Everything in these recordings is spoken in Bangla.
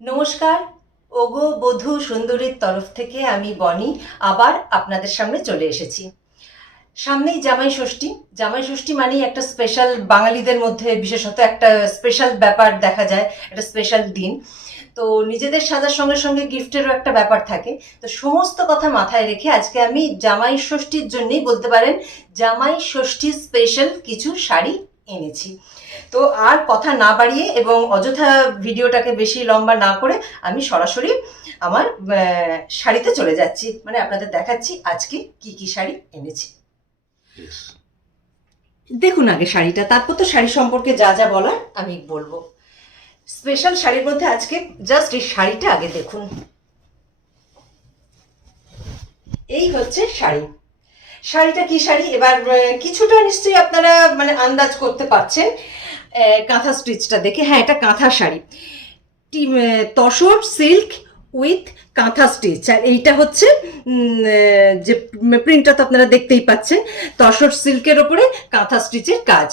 নমস্কার। ওগো বধূ সুন্দরীর তরফ থেকে আমি বনি আবার আপনাদের সামনে চলে এসেছি। সামনেই জামাই ষষ্ঠী। জামাই ষষ্ঠী মানেই একটা স্পেশাল, বাঙালিদের মধ্যে বিশেষত একটা স্পেশাল ব্যাপার দেখা যায়, একটা স্পেশাল দিন। তো নিজেদের সাজার সঙ্গে সঙ্গে গিফটেরও একটা ব্যাপার থাকে। তো সমস্ত কথা মাথায় রেখে আজকে আমি জামাই ষষ্ঠীর জন্যই বলতে পারেন জামাই ষষ্ঠী স্পেশাল কিছু শাড়ি এনেছি। তো আর কথা না বাড়িয়ে এবং অযথা ভিডিওটাকে বেশি লম্বা না করে আমি সরাসরি আমার শাড়িতে চলে যাচ্ছি, মানে আপনাদের দেখাচ্ছি আজকে কি কি শাড়ি এনেছি। দেখুন আগে শাড়িটা, তারপর তো শাড়ি সম্পর্কে যা যা বলার আমি বলবো। স্পেশাল শাড়ির মধ্যে আজকে জাস্ট এই শাড়িটা আগে দেখুন। এই হচ্ছে শাড়ি। শাড়িটা কি শাড়ি এবার কিছুটা নিশ্চয়ই আপনারা মানে আন্দাজ করতে পারছেন কাঁথা স্টিচটা দেখে। হ্যাঁ, এটা কাঁথা শাড়ি, তসর সিল্ক উইথ কাঁথা স্টিচ। আর এইটা হচ্ছে যে প্রিন্টটা তো আপনারা দেখতেই পাচ্ছেন, তসর সিল্কের ওপরে কাঁথা স্টিচের কাজ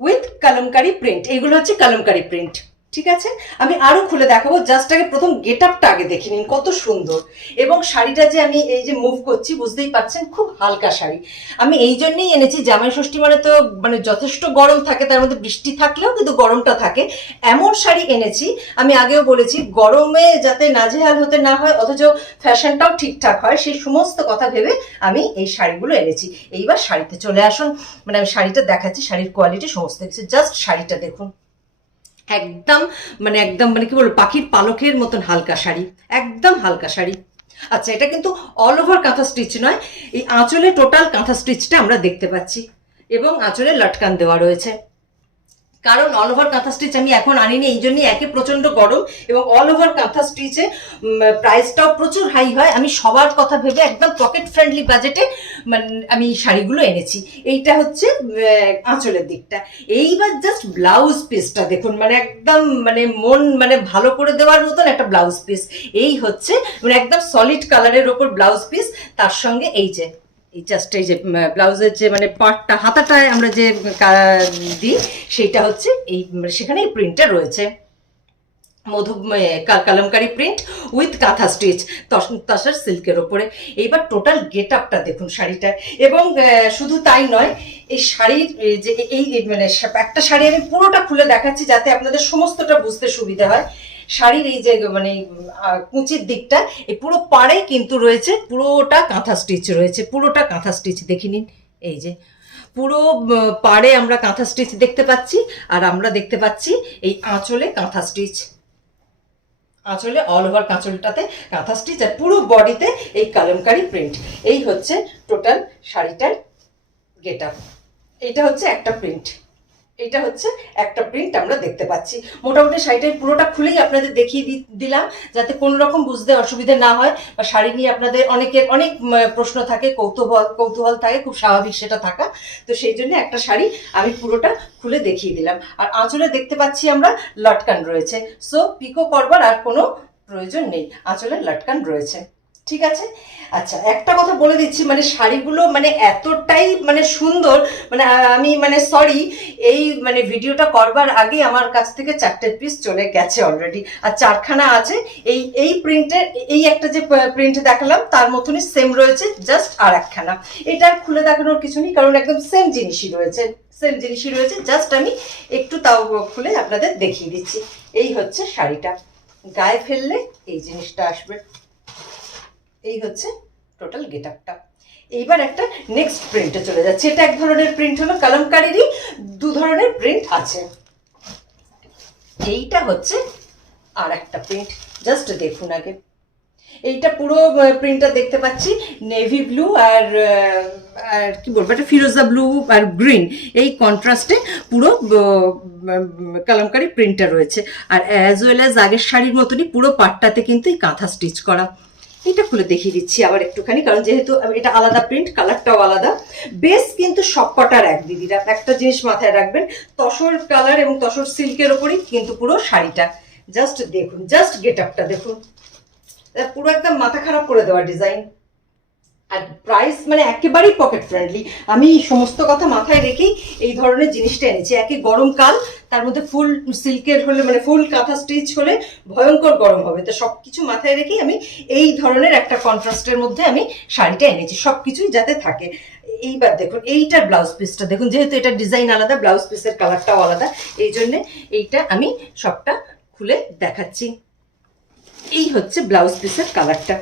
উইথ কলমকারি প্রিন্ট। এগুলো হচ্ছে কলমকারি প্রিন্ট, ঠিক আছে। আমি আরো খুলে দেখাবো, জাস্ট আগে প্রথম গেট আপটা আগে দেখে নিন কত সুন্দর। এবং শাড়িটা যে আমি এই যে মুভ করছি বুঝতেই পারছেন খুব হালকা শাড়ি। আমি এই জন্যই এনেছি, জামাই ষষ্ঠী মানে তো মানে যথেষ্ট গরম থাকে, তার মধ্যে বৃষ্টি থাকলেও কিন্তু গরমটা থাকে, এমন শাড়ি এনেছি। আমি আগেও বলেছি গরমে যাতে নাজেহাল হতে না হয় অথচ ফ্যাশনটাও ঠিকঠাক হয়, সেই সমস্ত কথা ভেবে আমি এই শাড়িগুলো এনেছি। এইবার শাড়িতে চলে আসুন, মানে আমি শাড়িটা দেখাচ্ছি, শাড়ির কোয়ালিটি সমস্ত কিছু। জাস্ট শাড়িটা দেখুন, একদম মানে কি বলবো, পাখির পালকের মতন হালকা শাড়ি, একদম হালকা শাড়ি। আচ্ছা, এটা কিন্তু অল ওভার কাঁথা স্টিচ নয়, এই আঁচলে টোটাল কাঁথা স্টিচটা আমরা দেখতে পাচ্ছি এবং আঁচলে লটকান দেওয়া রয়েছে। কারণ অল ওভার কাঁথা স্টিচ আমি এখন আনিনি এই জন্যই, একে প্রচন্ড গরম এবং অল ওভার কাঁথা স্টিচে প্রাইসটাও প্রচুর হাই হয়। আমি সবার কথা ভেবে একদম পকেট ফ্রেন্ডলি বাজেটে মানে আমি শাড়িগুলো এনেছি। এইটা হচ্ছে আঁচলের দিকটা। এইবার জাস্ট ব্লাউজ পিসটা দেখুন, মানে একদম মানে মন মানে ভালো করে দেওয়ার মতন একটা ব্লাউজ পিস। এই হচ্ছে মানে একদম সলিড কালারের ওপর ব্লাউজ পিস, তার সঙ্গে এই যে এই জাস্ট এই যে ব্লাউজের যে মানে পার্টটা হাতাটায় আমরা যে দিই সেইটা হচ্ছে এই সেখানে এই প্রিন্টটা রয়েছে, মধু কলমকারি প্রিন্ট উইথ কাঁথা স্টিচ তসর সিল্কের ওপরে। এইবার টোটাল গেট আপটা দেখুন শাড়িটার। এবং শুধু তাই নয়, এই শাড়ির যে এই মানে একটা শাড়ি আমি পুরোটা খুলে দেখাচ্ছি যাতে আপনাদের সমস্তটা বুঝতে সুবিধা হয়। শাড়ির এই যে মানে কুচির দিকটা এই পুরো পাড়ে কিন্তু রয়েছে পুরোটা কাঁথা স্টিচ রয়েছে, পুরোটা কাঁথা স্টিচ দেখে নিন। এই যে পুরো পাড়ে আমরা কাঁথা স্টিচ দেখতে পাচ্ছি, আর আমরা দেখতে পাচ্ছি এই আঁচলে কাঁথা স্টিচ, আঁচলে অল ওভার কাঁচলটাতে কাঁথা স্টিচ, আর পুরো বডিতে এই কলমকারি প্রিন্ট। এই হচ্ছে টোটাল শাড়িটার গেট আপ। এইটা হচ্ছে একটা প্রিন্ট, এটা হচ্ছে একটা প্রিন্ট আমরা দেখতে পাচ্ছি। মোটামুটি শাড়িটার পুরোটা খুলেই আপনাদের দেখিয়ে দিলাম যাতে কোনো রকম বুঝতে অসুবিধা না হয়, বা শাড়ি নিয়ে আপনাদের অনেকের অনেক প্রশ্ন থাকে, কৌতূহল থাকে, খুব স্বাভাবিক সেটা থাকা। তো সেই জন্য একটা শাড়ি আমি পুরোটা খুলে দেখিয়ে দিলাম। আর আঁচলে দেখতে পাচ্ছি আমরা লটকান রয়েছে, সো পিকো করবার আর কোনো প্রয়োজন নেই, আঁচলে লটকান রয়েছে, ঠিক আছে। আচ্ছা, একটা কথা বলে দিচ্ছি, মানে শাড়িগুলো মানে এতটাই মানে সুন্দর, মানে আমি মানে সরি, এই মানে ভিডিওটা করবার আগে আমার কাছ থেকে 4টে পিস চলে গেছে অলরেডি, আর 4খানা আছে। এই এই প্রিন্টের এই একটা যে প্রিন্ট দেখালাম তার মতনই সেম রয়েছে, জাস্ট আর একখানা। এটা খুলে দেখানোর কিছু নেই কারণ একদম সেম জিনিসই রয়েছে, সেম জিনিসই রয়েছে। জাস্ট আমি একটু তাও খুলে আপনাদের দেখিয়ে দিচ্ছি। এই হচ্ছে শাড়িটা, গায়ে ফেললে এই জিনিসটা আসবে। এই হচ্ছে টোটাল গেট আপটা। এইবার একটা নেক্সট প্রিন্টে চলে যাচ্ছে। এটা এক ধরনের প্রিন্ট হলো, কলমকারিরই দু ধরনের প্রিন্ট আছে। এইটা হচ্ছে আর একটা প্রিন্ট, জাস্ট দেখুন আগে। এইটা পুরো প্রিন্টটা দেখতে পাচ্ছি নেভি ব্লু আর আর কি বলবো, একটা ফিরোজা ব্লু আর গ্রিন, এই কন্ট্রাস্টে পুরো কলমকারি প্রিন্টটা রয়েছে। আর অ্যাজ ওয়েল অ্যাজ আগের শাড়ির মতনই পুরো পাটটাতে কিন্তু এই কাঁথা স্টিচ করা। এটা খুলে দেখিয়ে দিচ্ছি আবার একটুখানি, কারণ যেহেতু এটা আলাদা প্রিন্ট, কালারটাও আলাদা। বেশ কিন্তু সবকটার এক দিদিরা, একটা জিনিস মাথায় রাখবেন, তসর কালার এবং তসর সিল্কের ওপরই কিন্তু পুরো শাড়িটা। জাস্ট দেখুন, জাস্ট গেট আপটা দেখুন, পুরো একদম মাথা খারাপ করে দেওয়া ডিজাইন। আর প্রাইস মানে একেবারেই পকেট ফ্রেন্ডলি। আমি সমস্ত কথা মাথায় রেখেই এই ধরনের জিনিসটা এনেছি। একে গরমকাল, তার মধ্যে ফুল সিল্কের হলে মানে ফুল কাঁথা স্টিচ হলে ভয়ঙ্কর গরম হবে। তো সব কিছু মাথায় রেখেই আমি এই ধরনের একটা কন্ট্রাস্টের মধ্যে আমি শাড়িটা এনেছি, সব কিছুই যাতে থাকে। এইবার দেখুন এইটার ব্লাউজ পিসটা দেখুন, যেহেতু এটা ডিজাইন আলাদা, ব্লাউজ পিসের কালারটাও আলাদা, এই জন্যে এইটা আমি সবটা খুলে দেখাচ্ছি। এই হচ্ছে ব্লাউজ পিসের কালারটা,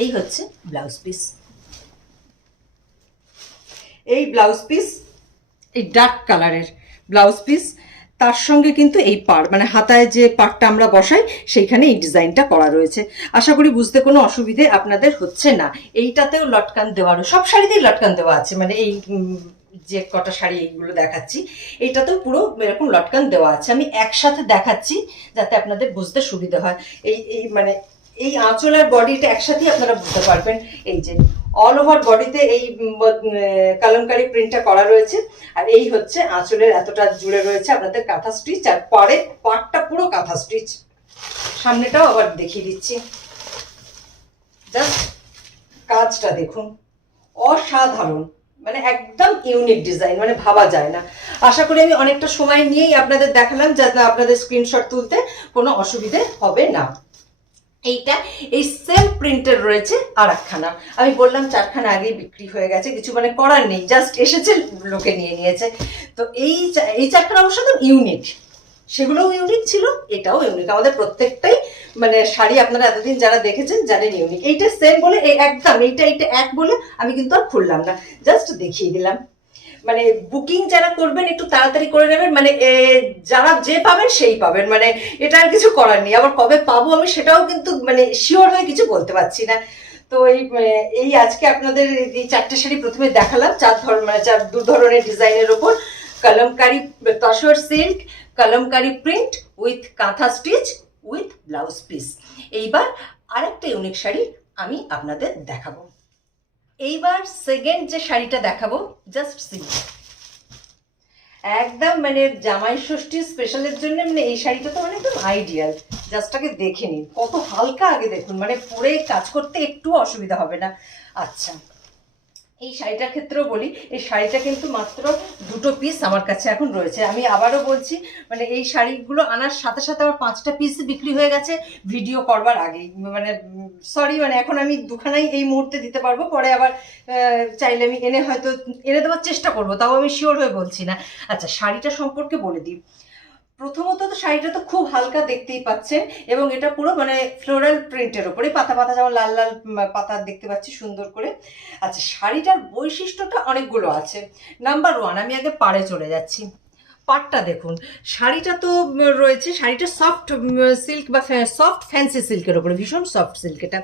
এই হচ্ছে ব্লাউজ পিস। এই ব্লাউজ পিস, এই ডার্ক কালারের ব্লাউজ পিস, তার সঙ্গে কিন্তু এই পাড় মানে হাতায় যে পাড়টা আমরা বসাই সেইখানে এই ডিজাইনটা করা রয়েছে। আশা করি বুঝতে কোনো অসুবিধে আপনাদের হচ্ছে না। এইটাতেও লটকান দেওয়ারও, সব শাড়িতেই লটকান দেওয়া আছে, মানে এই যে কটা শাড়ি এইগুলো দেখাচ্ছি এইটাতেও পুরো এরকম লটকান দেওয়া আছে। আমি একসাথে দেখাচ্ছি যাতে আপনাদের বুঝতে সুবিধা হয়। এই এই মানে এই আঁচল আর বডিটা একসাথেই আপনারা বুঝতে পারবেন। এই যে অল ওভার বডিতে এই কলমকারি প্রিন্টটা করা রয়েছে, আর এই হচ্ছে আঁচলের এতটা জুড়ে রয়েছে আপনাদের কাঁথা স্টিচ, আর পাড়টা পুরো কাঁথা স্টিচ। সামনেটাও আবার দেখিয়ে দিচ্ছি, জাস্ট কাজটা দেখুন, অসাধারণ, মানে একদম ইউনিক ডিজাইন, মানে ভাবা যায় না। আশা করি আমি অনেকটা সময় নিয়েই আপনাদের দেখালাম, যাতে আপনাদের স্ক্রিনশট তুলতে কোনো অসুবিধে হবে না। এইটা এই সেম প্রিন্টের রয়েছে আর একখানা, আমি বললাম 4খানা আগেই বিক্রি হয়ে গেছে, কিছু মানে করার নেই, জাস্ট এসেছে লোকে নিয়ে নিয়েছে। তো এই 4খানা অবশ্য তো ইউনিক, সেগুলোও ইউনিক ছিল, এটাও ইউনিক। আমাদের প্রত্যেকটাই মানে শাড়ি আপনারা এতদিন যারা দেখেছেন জানেন ইউনিক। এইটা সেম বলে একদম এইটা এক বলে আমি কিন্তু আর খুললাম না, জাস্ট দেখিয়ে দিলাম। মানে বুকিং যারা করবেন একটু তাড়াতাড়ি করে নেবেন, মানে যারা যে পাবেন সেই পাবেন, মানে এটা আর কিছু করার নেই। আবার কবে পাবো আমি সেটাও কিন্তু মানে শিওর হয়ে কিছু বলতে পারছি না। তো এই আজকে আপনাদের এই 4টে শাড়ি প্রথমে দেখালাম, 2 ধরনের ডিজাইনের ওপর, kalamkari tussar silk, kalamkari print with কাঁথা স্টিচ উইথ ব্লাউজ পিস। এইবার আরেকটা ইউনিক শাড়ি আমি আপনাদের দেখাবো। এইবার সেকেন্ড যে শাড়িটা দেখাবো, জাস্ট সি, একদম মানে জামাই ষষ্ঠী স্পেশালের জন্য মানে এই শাড়িটা তো মানে একদম আইডিয়াল। জাস্টটাকে দেখে নিন কত হালকা, আগে দেখুন, মানে পরে কাজ করতে একটু অসুবিধা হবে না। আচ্ছা, এই শাড়িটার ক্ষেত্রেও বলি, এই শাড়িটা কিন্তু মাত্র 2টো পিস আমার কাছে এখন রয়েছে। আমি আবারও বলছি, মানে এই শাড়িগুলো আনার সাথে সাথে আমার 5টা পিস বিক্রি হয়ে গেছে ভিডিও করবার আগেই। মানে সরি, মানে এখন আমি 2খানাই এই মুহূর্তে দিতে পারবো, পরে আবার চাইলে আমি হয়তো এনে দেওয়ার চেষ্টা করবো, তাও আমি শিওর হয়ে বলছি না। আচ্ছা, শাড়িটা সম্পর্কে বলে দিই। প্রথমত তো শাড়িটা তো খুব হালকা, দেখতেই পাচ্ছেন, এবং এটা পুরো মানে ফ্লোরাল প্রিন্টের ওপরে পাতা পাতা, যেমন লাল লাল পাতা দেখতে পাচ্ছি সুন্দর করে। আচ্ছা, শাড়িটার বৈশিষ্ট্যটা অনেকগুলো আছে। নাম্বার 1, আমি আগে পাড়ে চলে যাচ্ছি। পাড়টা দেখুন, শাড়িটা তো রয়েছে, শাড়িটা সফট সিল্ক বা সফট ফ্যান্সি সিল্কের ওপরে, ভীষণ সফট সিল্ক এটা।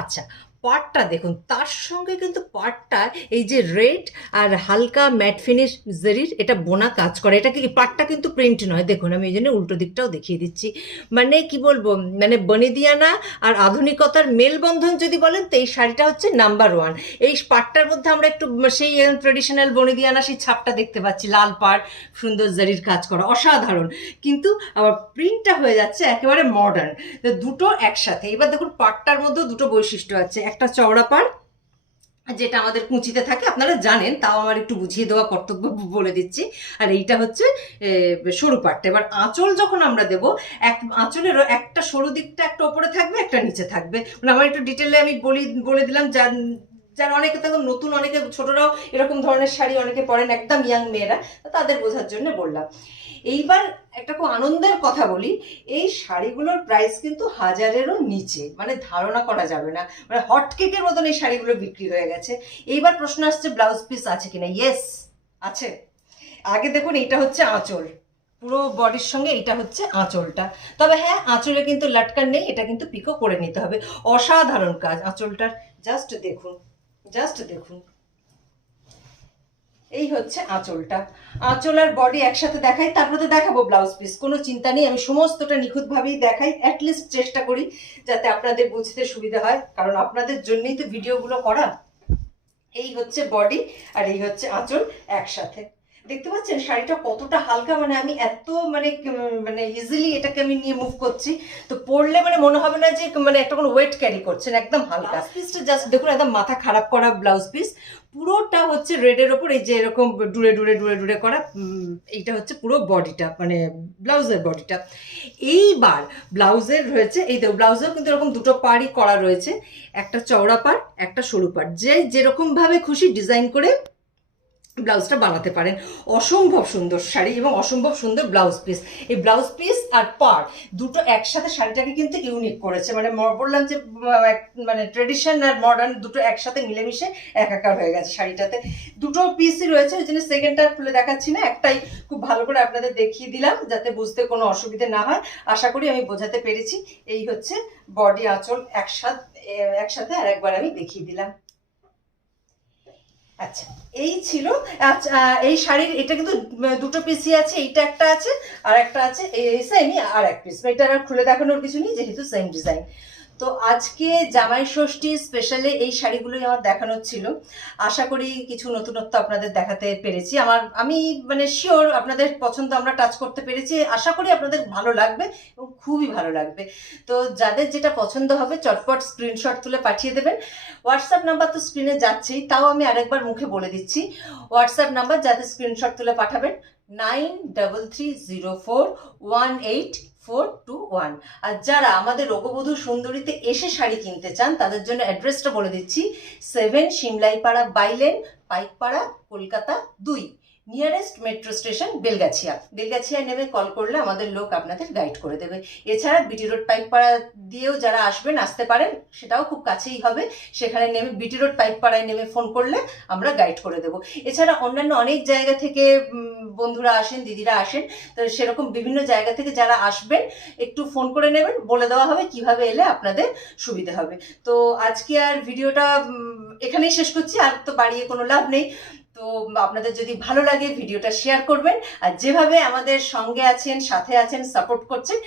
আচ্ছা, পাড়টা দেখুন, তার সঙ্গে কিন্তু পাড়টা এই যে রেড আর হালকা ম্যাট ফিনিশ জেরির এটা বোনা কাজ করে। এটা কি পাড়টা কিন্তু প্রিন্ট নয়, দেখুন আমি এই জন্য উল্টো দিকটাও দেখিয়ে দিচ্ছি। মানে কি বলবো, মানে বনেদিয়ানা আর আধুনিকতার মেলবন্ধন যদি বলেন তো এই শাড়িটা হচ্ছে নাম্বার 1। এই পাড়টার মধ্যে আমরা একটু সেই ট্রেডিশনাল বনেদিয়ানা সেই ছাপটা দেখতে পাচ্ছি, লাল পাড়, সুন্দর জেরির কাজ করা, অসাধারণ। কিন্তু আবার প্রিন্টটা হয়ে যাচ্ছে একেবারে মডার্ন, তো দুটো একসাথে। এবার দেখুন পাড়টার মধ্যেও দুটো বৈশিষ্ট্য আছে, একটা চওড়া পাড় যেটা আমাদের কুঁচিতে থাকে, আপনারা জানেন, তাও আমার একটু বুঝিয়ে দেওয়া কর্তব্য বলে দিচ্ছি। আর এইটা হচ্ছে সরু পাড়টা। এবার আঁচল যখন আমরা দেবো, আঁচলেরও একটা সরু দিকটা একটা ওপরে থাকবে, একটা নিচে থাকবে। মানে আমার একটু ডিটেলে আমি বলে দিলাম, যারা অনেকে তখন নতুন, অনেকে ছোটরাও এরকম ধরনের শাড়ি অনেকে পরেন, একদম ইয়াং মেয়েরা, তাদের বোঝার জন্য বললাম। এইবার একটা খুব আনন্দের কথা বলি, এই শাড়িগুলোর প্রাইস কিন্তু 1000-এরও নিচে, মানে ধারণা করা যাবে না, মানে হট কেকের মতন এই শাড়িগুলো বিক্রি হয়ে গেছে। এইবার প্রশ্ন আসছে ব্লাউজ পিস আছে কিনা। ইয়েস আছে। আগে দেখুন, এইটা হচ্ছে আঁচল, পুরো বডির সঙ্গে এইটা হচ্ছে আঁচলটা। তবে হ্যাঁ, আঁচলে কিন্তু লাটকান নেই, এটা কিন্তু পিকো করে নিতে হবে। অসাধারণ কাজ আঁচলটার, জাস্ট দেখুন, জাস্ট দেখুন। এই হচ্ছে আঁচলটা, আঁচল আর বডি একসাথে দেখাই, তারপরে দেখাবো ব্লাউজ পিস, কোনো চিন্তা নেই। আমি সমস্তটা নিখুঁতভাবেই দেখাই, অ্যাটলিস্ট চেষ্টা করি যাতে আপনাদের বুঝতে সুবিধা হয়, কারণ আপনাদের জন্যই তো ভিডিওগুলো করা। এই হচ্ছে বডি আর এই হচ্ছে আঁচল একসাথে। দেখতে পাচ্ছেন শাড়িটা কতটা হালকা, মানে আমি এত মানে ইজিলি এটাকে আমি নিয়ে মুভ করছি, তো পরলে মানে মনে হবে না যে মানে একটা কোনো ওয়েট ক্যারি করছেন, একদম হালকা। পিসটা জাস্ট দেখুন, একদম মাথা খারাপ করা ব্লাউজ পিস, পুরোটা হচ্ছে রেডের ওপর এই যে এরকম ডুরে ডুরে ডুরে ডুরে করা, এইটা হচ্ছে পুরো বডিটা, মানে ব্লাউজের বডিটা। এইবার ব্লাউজের রয়েছে, এই দেখো ব্লাউজেও কিন্তু এরকম দুটো পাড়ই করা রয়েছে, একটা চওড়া পাড় একটা সরু পাড়, যে যেরকম ভাবে খুশি ডিজাইন করে ব্লাউজটা বানাতে পারেন। অসম্ভব সুন্দর শাড়ি এবং অসম্ভব সুন্দর ব্লাউজ পিস। এই ব্লাউজ পিস আর পাড় দুটো একসাথে শাড়িটাকে কিন্তু ইউনিক করেছে, মানে বললাম যে মানে ট্রেডিশন আর মডার্ন দুটো একসাথে মিলেমিশে একাকার হয়ে গেছে শাড়িটাতে। দুটো পিসই রয়েছে, ওই জন্য সেকেন্ডটা খুলে দেখাচ্ছি না, একটাই খুব ভালো করে আপনাদের দেখিয়ে দিলাম যাতে বুঝতে কোনো অসুবিধে না হয়। আশা করি আমি বোঝাতে পেরেছি। এই হচ্ছে বডি আঁচল একসাথে আর একবার আমি দেখিয়ে দিলাম। আচ্ছা, এই ছিল। আচ্ছা, এই শাড়ির এটা কিন্তু দুটো পিসই আছে, এইটা একটা আছে আর একটা আছে এই সেমই আর এক পিস, এটা আর খুলে দেখানোর কিছু নেই যেহেতু সেম ডিজাইন। তো আজকে জামাই ষষ্ঠী স্পেশালি এই শাড়িগুলোই আমার দেখানোর ছিল। আশা করি কিছু নতুনত্ব আপনাদের দেখাতে পেরেছি। আমি মানে শিওর আপনাদের পছন্দ আমরা টাচ করতে পেরেছি। আশা করি আপনাদের ভালো লাগবে এবং খুবই ভালো লাগবে। তো যাদের যেটা পছন্দ হবে চটপট স্ক্রিনশট তুলে পাঠিয়ে দেবেন। হোয়াটসঅ্যাপ নাম্বার তো স্ক্রিনে যাচ্ছেই, তাও আমি আরেকবার মুখে বলে দিচ্ছি। হোয়াটসঅ্যাপ নাম্বার যাতে স্ক্রিনশট তুলে পাঠাবেন 9330418421। আর যারা আমাদের রঘুবধূ সুন্দরীতে এসে শাড়ি কিনতে চান তাদের জন্য অ্যাড্রেসটা বলে দিচ্ছি, 7 Simlaipara bylane, Paikpara, Kolkata 2, nearest metro station বেলগাছিয়ায় নেমে কল করলে আমাদের লোক আপনাদের গাইড করে দেবে। এছাড়া বিটি রোড পাইকপাড়া দিয়েও যারা আসতে পারেন, সেটাও খুব কাছেই হবে, সেখানে নেমে বিটি রোড পাইকপাড়ায় নেমে ফোন করলে আমরা গাইড করে দেবো। এছাড়া অন্যান্য অনেক জায়গা থেকে বন্ধুরা আসেন, দিদিরা আসেন, তো সেরকম বিভিন্ন জায়গা থেকে যারা আসবেন একটু ফোন করে নেবেন, বলে দেওয়া হবে কিভাবে এলে আপনাদের সুবিধা হবে। তো আজকে আর ভিডিওটা এখানেই শেষ করছি, আর তো বাড়িয়ে কোনো লাভ নেই। তো আপনাদের যদি ভালো লাগে ভিডিওটা শেয়ার করবেন, আর যেভাবে আমাদের সঙ্গে আছেন, সাথে আছেন, সাপোর্ট করছেন,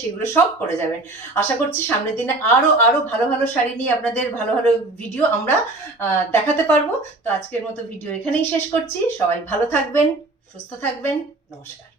সেগুলো সব করে যাবেন। আশা করছি সামনের দিনে আরো ভালো ভালো শাড়ি নিয়ে আপনাদের ভালো ভালো ভিডিও আমরা দেখাতে পারবো। তো আজকের মতো ভিডিও এখানেই শেষ করছি। সবাই ভালো থাকবেন, সুস্থ থাকবেন। নমস্কার।